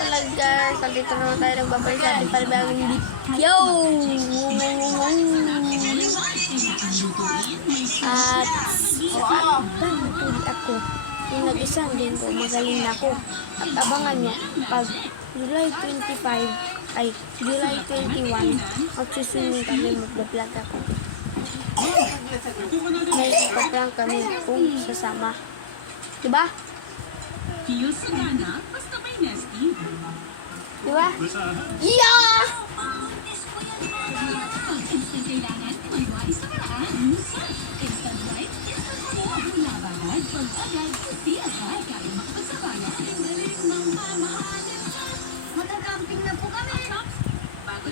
pala guys, nandito naman tayo nagbabalik sa ating palibagong video. At nagtuli ako. Yung nag-isang din ko, magaling na ako. At abangan nyo, pag July 25, ay July 21, magsusunod kami mag-vlog ako. May ipaprank kami kung sasama. Diba? Diba? Di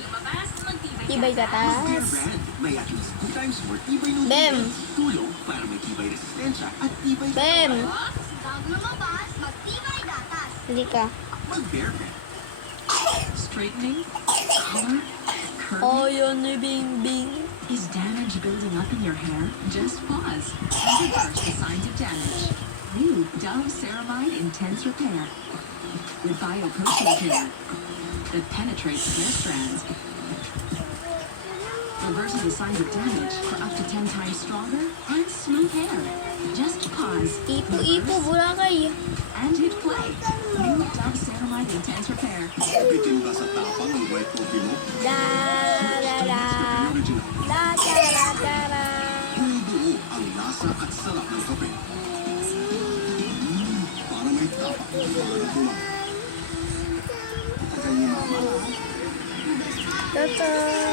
lumabas, magtibay Tibay gatas. Bem. Tulong para may tibay resistensya at tibay Bem! Bago lumabas, magtibay gatas. Hindi ka. Mag-bear brand. Straightening, color, curve. Oh, yun ni Bing Bing. Is damage building up in your hair? Just pause. And reverse the signs of damage. New Dove Ceramide Intense Repair. With bioprotein care that penetrates hair strands. Reverses the signs of damage for up to 10 times stronger and smooth hair. Just pause Ipo-ipo, Boracay. and hit play. New Dove Ceramide Intense Repair. Bitin ba sa tapang ang white coffee mo? Da, da, da. Da, da, da, da, da. Buo ang lasa at sarap ng kape. Mm, para may tapak. Para tumang. Tagal ni mama. Tata.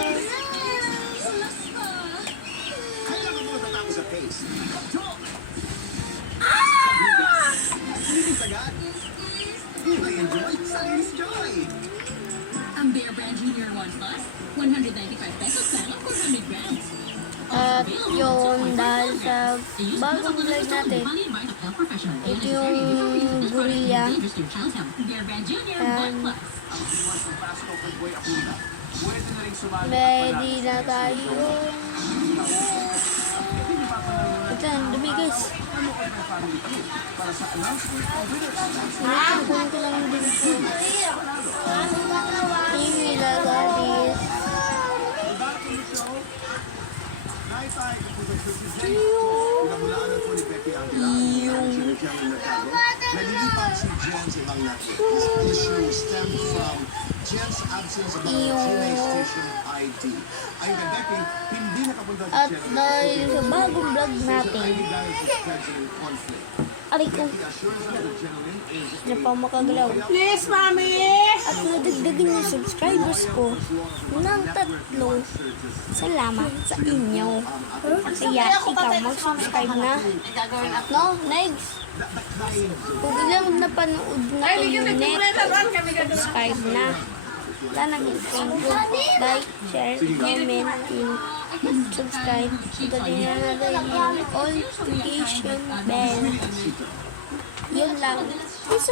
Tatapos sa case. Linis agad. Enjoy, salinis joy. Ang Bear Brand Junior 1 Plus, 195 pesos lang ang 400 grams. At yun, dahil sa bagong vlog natin, ito yung gorilla. Bear Brand Junior Yan. 1 Plus. Ready na tayo. Ito, kunin ko lang. Tingin lang guys. Pinabulaanan po ni Pepe Angela ang Yung. Nalilipat si Jen sa ibang network. This issue stemmed from Si At dahil sa bagong vlog natin, aray ko, na pa makagalaw. Please, Mami! At nadagdagan yung subscribers ko ng tatlo. Salamat sa inyo. Kaya ikaw mag-subscribe na. No, next. Kung ilang napanood na kayo net, subscribe na. Wala nang Facebook, like, share, comment, and subscribe. Galing na natin yung all notification bell. Yun lang. Peace.